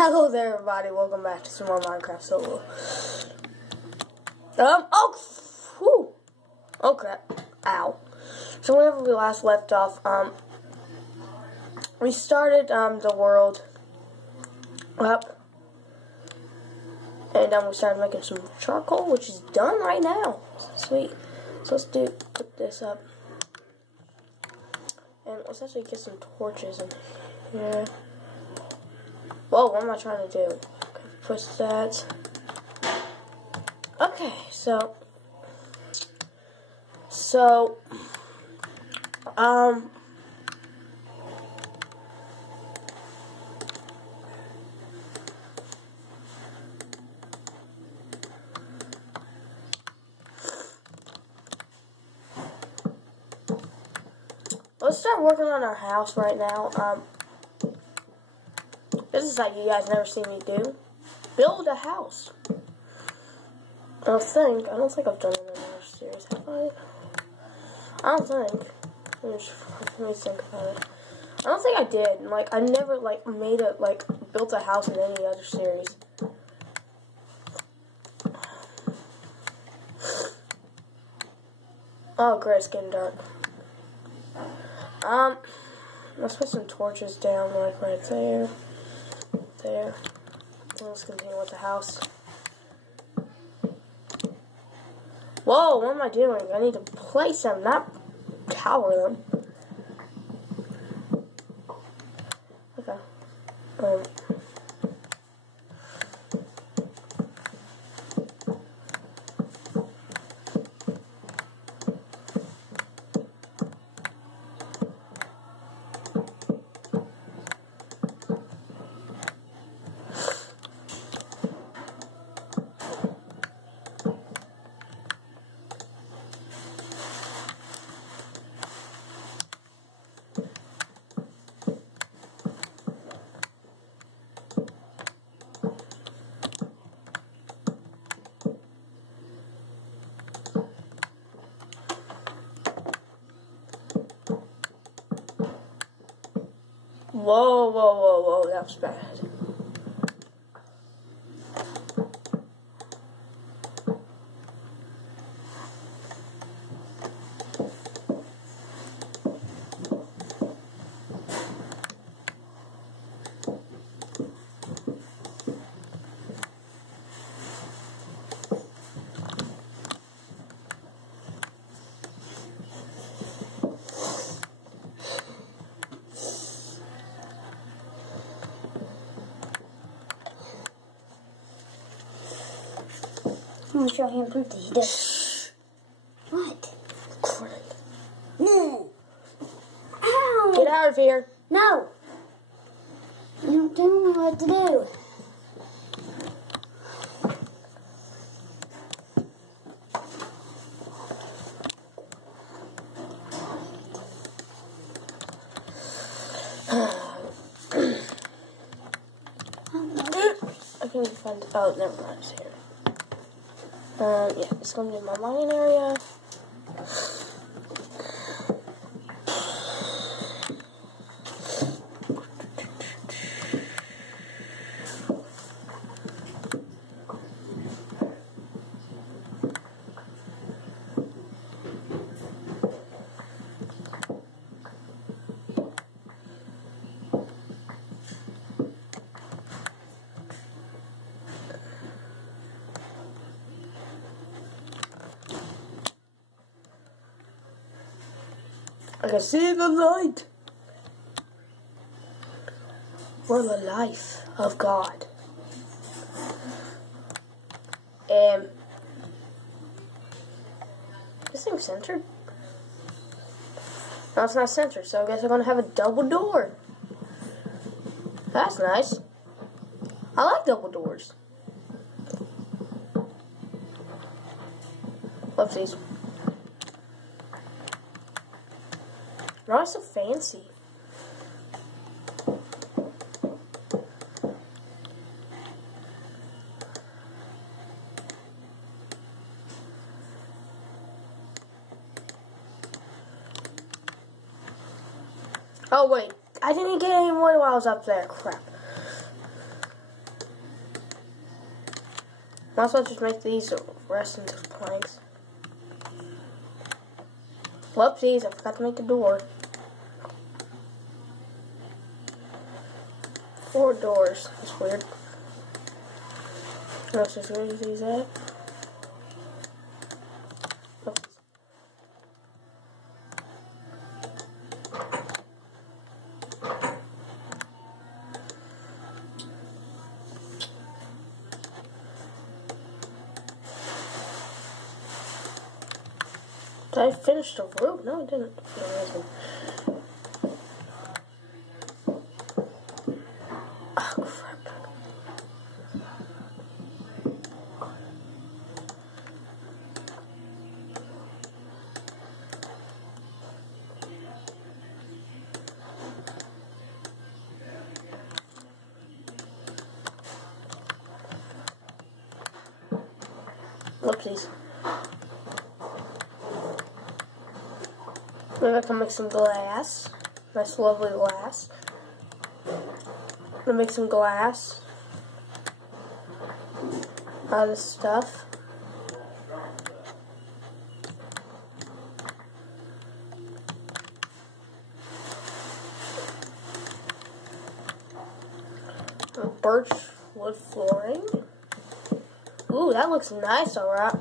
Hello there, everybody. Welcome back to some more Minecraft Solo. Oh crap. Ow. So whenever we last left off, we started, the world up. And, we started making some charcoal, which is done right now. Sweet. So let's put this up. And let's actually get some torches in here. Whoa, what am I trying to do? Okay, push that. Okay, so let's start working on our house right now. This is like you guys never seen me do. Build a house. I don't think I've done it in another series, have I? I don't think. Let me think about it. I don't think I did. Like, I never, built a house in any other series. Oh, great, it's getting dark. Let's put some torches down, like, right there. There. Let's continue with the house. Whoa, what am I doing? I need to place them, not tower them. Okay. Whoa, that was bad. I'm gonna show him proof that he does. What? No. Ow! Get out of here. No. You don't know what to do. I can't even find it. Oh, never mind. It's here. Yeah, it's going to be my mining area. I can see the light. We're the life of God. This thing's centered? No, it's not centered, so I guess I'm gonna have a double door. That's nice. I like double doors. Whoopsies. Why so fancy? Oh wait, I didn't get any wood while I was up there. Crap. Might as well just make these rest into planks. Whoopsies, I forgot to make the door. 4 doors. That's weird. Let's just raise these up. Oops. Did I finish the roof? No, I didn't. Oh, crap. Whoopsies. Maybe I can make some glass. Nice, lovely glass. I'm gonna make some glass out of this stuff. Birch wood flooring. Ooh, that looks nice, alright.